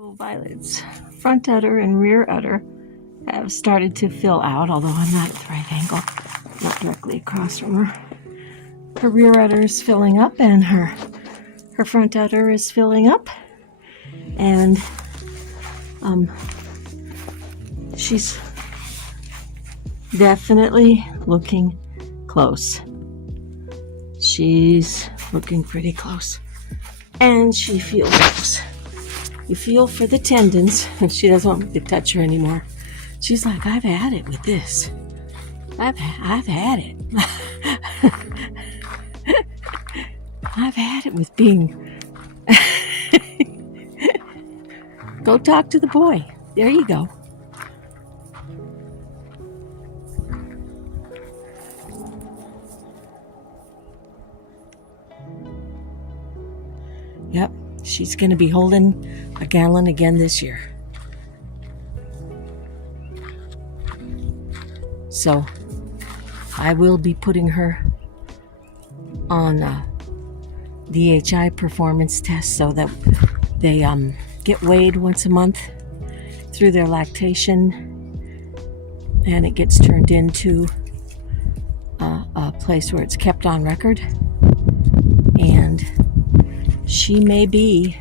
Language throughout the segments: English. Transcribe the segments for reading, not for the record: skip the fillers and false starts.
Violet's front udder and rear udder have started to fill out, although I'm not at the right angle, not directly across from her. Her rear udder is filling up and her front udder is filling up, and she's definitely looking close. She's looking pretty close, and she feels close. You feel for the tendons, and she doesn't want me to touch her anymore. She's like, I've had it with this. I've had it. I've had it with being. Go talk to the boy. There you go. Yep. She's going to be holding a gallon again this year. So I will be putting her on DHI performance tests so that they get weighed once a month through their lactation, and it gets turned into a place where it's kept on record. And she may be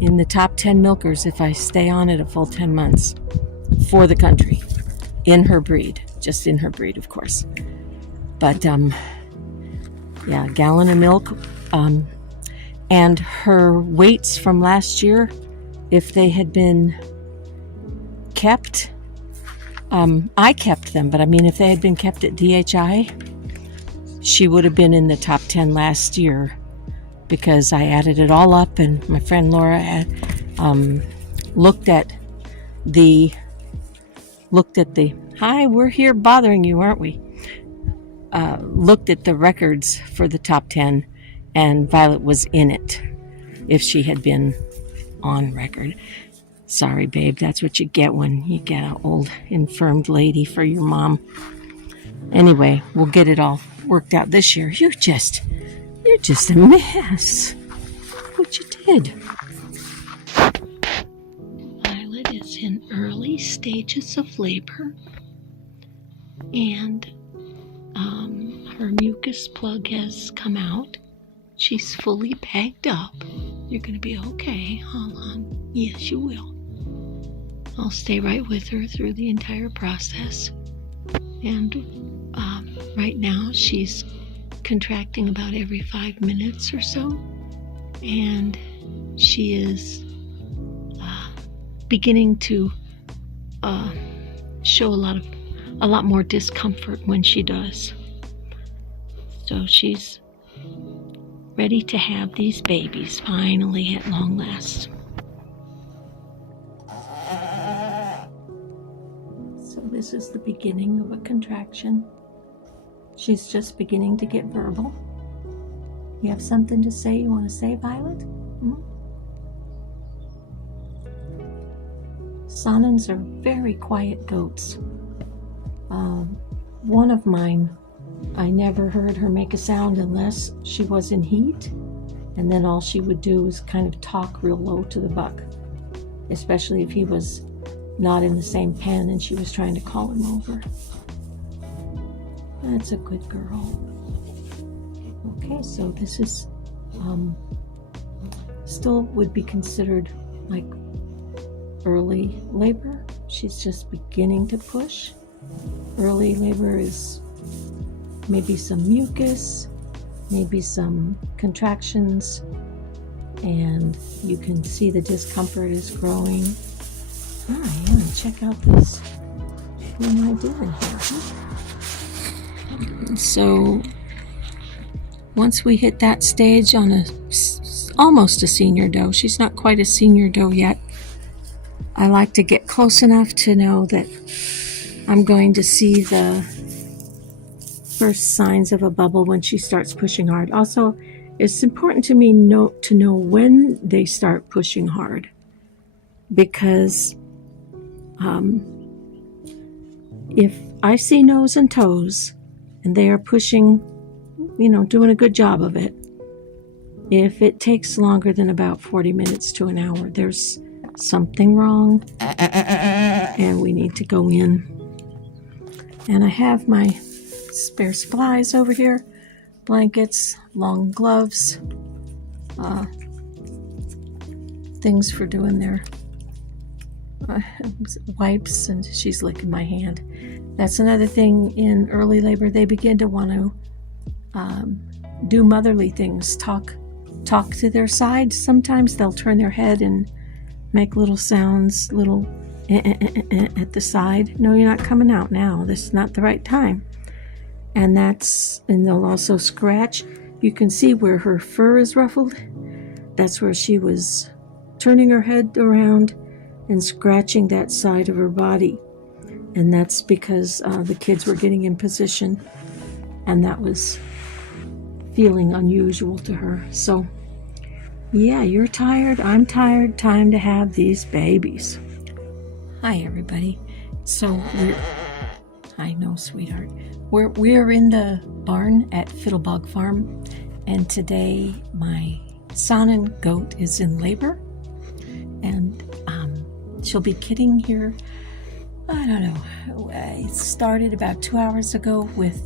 in the top 10 milkers if I stay on it a full 10 months for the country, in her breed, just in her breed, of course. But yeah, a gallon of milk, and her weights from last year, if they had been kept, I kept them, but I mean, if they had been kept at DHI, she would have been in the top 10 last year, because I added it all up, and my friend Laura had looked at the hi, we're here bothering you, aren't we? Looked at the records for the top 10, and Violet was in it if she had been on record. Sorry, babe, that's what you get when you get an old infirmed lady for your mom. Anyway, we'll get it all worked out this year. You're just a mess. What you did. Violet is in early stages of labor, and her mucus plug has come out. She's fully bagged up. You're going to be okay. Hold on. Yes, you will. I'll stay right with her through the entire process. And right now she's contracting about every 5 minutes or so, and she is beginning to show a lot more discomfort when she does. So she's ready to have these babies finally at long last. So this is the beginning of a contraction. She's just beginning to get verbal. You have something to say you want to say, Violet? Sanins are very quiet goats. One of mine, I never heard her make a sound unless she was in heat, and then all she would do was kind of talk real low to the buck, especially if he was not in the same pen and she was trying to call him over. That's a good girl. Okay, so this is still would be considered like early labor. She's just beginning to push. Early labor is maybe some mucus, maybe some contractions, and you can see the discomfort is growing. All right, I'm gonna check out this. What am I doing here? So once we hit that stage on almost a senior doe, she's not quite a senior doe yet, I like to get close enough to know that I'm going to see the first signs of a bubble when she starts pushing hard. Also, it's important to me to know when they start pushing hard, because if I see nose and toes and they are pushing, doing a good job of it, if it takes longer than about 40 minutes to an hour, there's something wrong, and we need to go in. And I have my spare supplies over here, blankets, long gloves, things for doing their wipes, and she's licking my hand. That's another thing in early labor. They begin to want to do motherly things, talk to their side. Sometimes they'll turn their head and make little sounds, little at the side. No, you're not coming out now. This is not the right time. And they'll also scratch. You can see where her fur is ruffled. That's where she was turning her head around and scratching that side of her body. And that's because the kids were getting in position, and that was feeling unusual to her. So, yeah, you're tired, I'm tired, time to have these babies. Hi, everybody. So, I know, sweetheart. We're in the barn at Fiddle Bog Farm, and today my Saanen goat is in labor, and she'll be kidding here. I don't know. It started about 2 hours ago with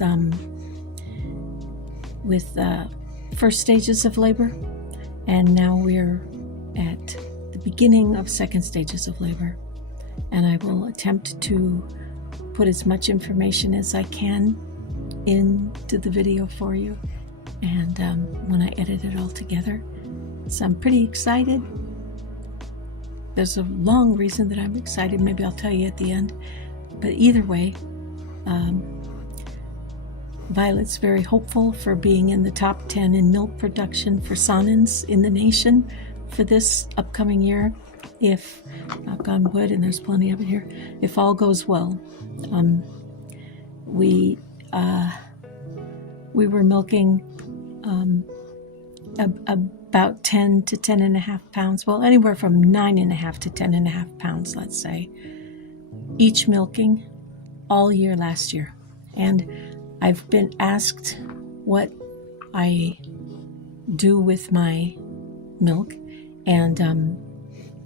first stages of labor, and now we're at the beginning of second stages of labor. And I will attempt to put as much information as I can into the video for you, and when I edit it all together. So I'm pretty excited. There's a long reason that I'm excited. Maybe I'll tell you at the end. But either way, Violet's very hopeful for being in the top 10 in milk production for Saanens in the nation for this upcoming year. If, knock on wood, and there's plenty of it here, if all goes well. We were milking about 10 to 10.5 pounds, well, anywhere from 9.5 to 10.5 pounds, let's say, each milking all year last year. And I've been asked what I do with my milk, and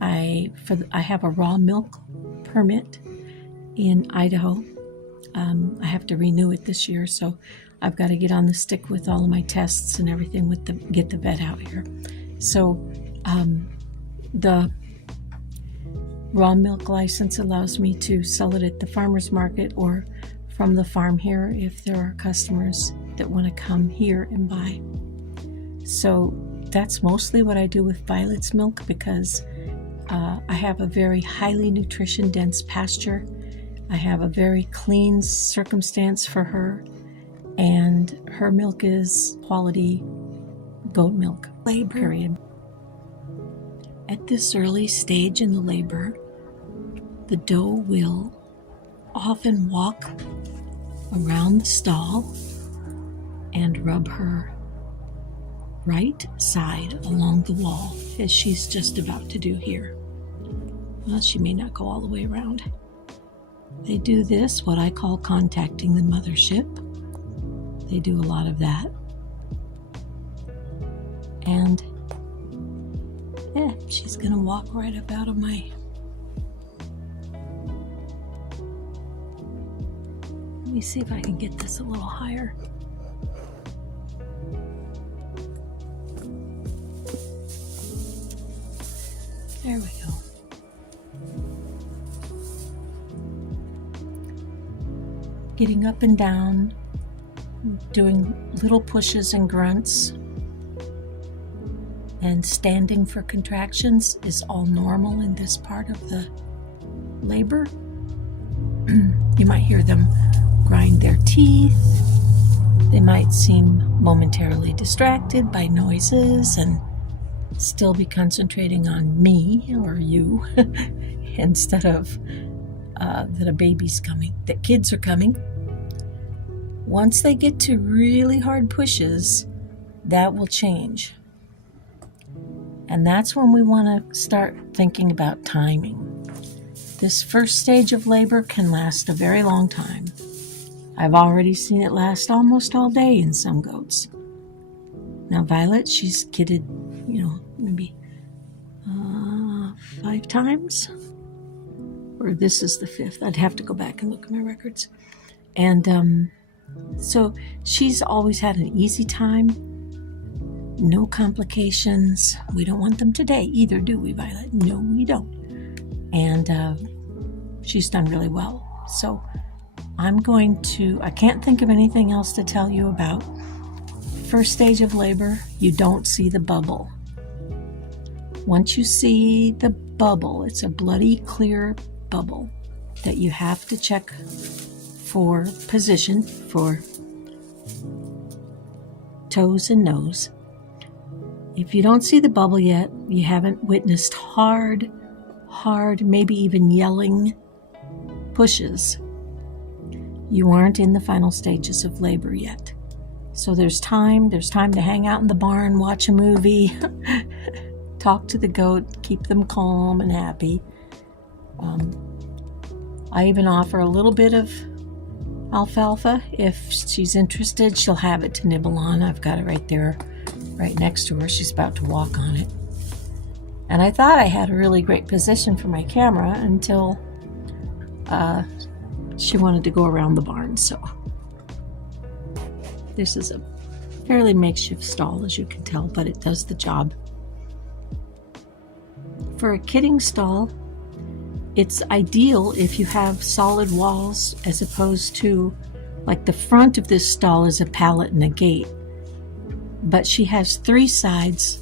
I have a raw milk permit in Idaho. I have to renew it this year, so I've got to get on the stick with all of my tests and everything get the vet out here. So the raw milk license allows me to sell it at the farmer's market or from the farm here if there are customers that want to come here and buy. So that's mostly what I do with Violet's milk, because I have a very highly nutrition dense pasture. I have a very clean circumstance for her, and her milk is quality goat milk. Labor period. At this early stage in the labor, the doe will often walk around the stall and rub her right side along the wall, as she's just about to do here. Well, she may not go all the way around. They do this, what I call contacting the mothership. They do a lot of that. And she's gonna walk right up out of my... Let me see if I can get this a little higher. There we go. Getting up and down, doing little pushes and grunts, and standing for contractions is all normal in this part of the labor. You might hear them grind their teeth. They might seem momentarily distracted by noises and still be concentrating on me or you instead of that a baby's coming, that kids are coming. Once they get to really hard pushes, that will change. And that's when we want to start thinking about timing. This first stage of labor can last a very long time. I've already seen it last almost all day in some goats. Now Violet, she's kidded, maybe 5 times, or this is the 5th. I'd have to go back and look at my records. And so she's always had an easy time, no complications. We don't want them today either, do we, Violet? No, we don't. And she's done really well. So I can't think of anything else to tell you about. First stage of labor, you don't see the bubble. Once you see the bubble, it's a bloody clear bubble that you have to check for position, for toes and nose. If you don't see the bubble yet, you haven't witnessed hard, maybe even yelling pushes, you aren't in the final stages of labor yet. So there's time to hang out in the barn, watch a movie, talk to the goat, keep them calm and happy. I even offer a little bit of alfalfa. If she's interested, she'll have it to nibble on. I've got it right there, right next to her. She's about to walk on it. And I thought I had a really great position for my camera until she wanted to go around the barn. So this is a fairly makeshift stall, as you can tell, but it does the job. For a kidding stall, it's ideal if you have solid walls, as opposed to, like, the front of this stall is a pallet and a gate. But she has 3 sides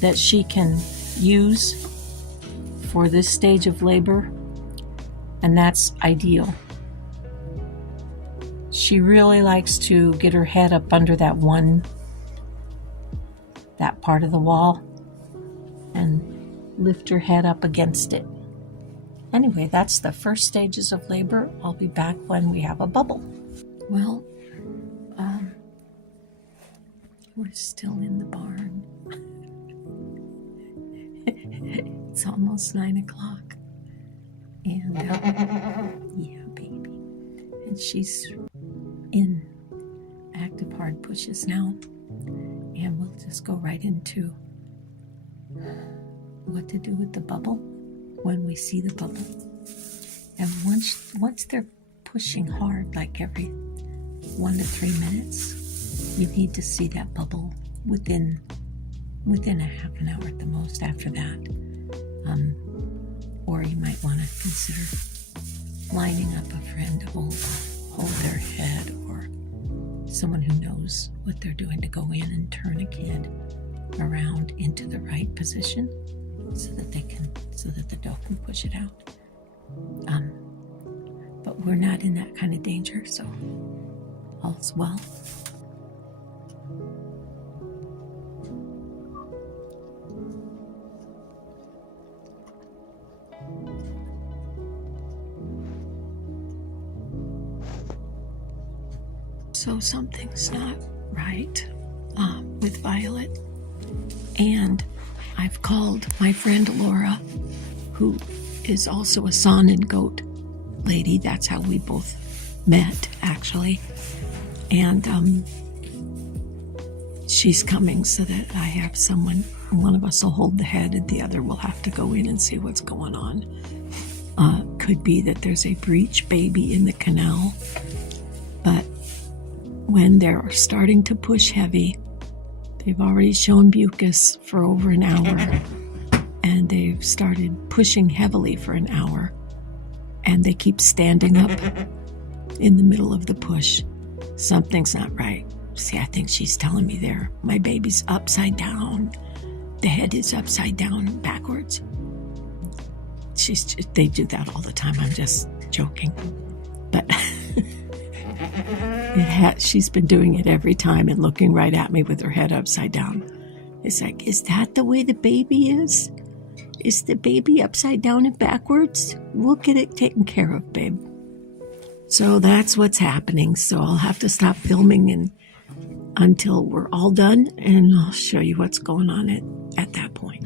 that she can use for this stage of labor, and that's ideal. She really likes to get her head up under that part of the wall and lift her head up against it. Anyway, that's the first stages of labor. I'll be back when we have a bubble. Well, we're still in the barn. It's almost 9 o'clock. And, yeah, baby. And she's in active hard pushes now. And we'll just go right into what to do with the bubble when we see the bubble. And once they're pushing hard, like every 1 to 3 minutes, you need to see that bubble within a half an hour at the most after that. Or you might want to consider lining up a friend to hold their head, or someone who knows what they're doing to go in and turn a kid around into the right position so that the doe can push it out. But we're not in that kind of danger, so all's well. So something's not right with Violet, and I've called my friend Laura, who is also a son and goat lady. That's how we both met, actually. And she's coming so that I have someone, one of us will hold the head and the other will have to go in and see what's going on. Could be that there's a breech baby in the canal, but when they're starting to push heavy, they've already shown mucus for over an hour, and they've started pushing heavily for an hour, and they keep standing up in the middle of the push. Something's not right. See, I think she's telling me there, my baby's upside down. The head is upside down backwards. They do that all the time. I'm just joking. But she's been doing it every time and looking right at me with her head upside down. It's like, is that the way the baby is? Is the baby upside down and backwards? We'll get it taken care of, babe. So that's what's happening. So I'll have to stop filming until we're all done, and I'll show you what's going on at that point.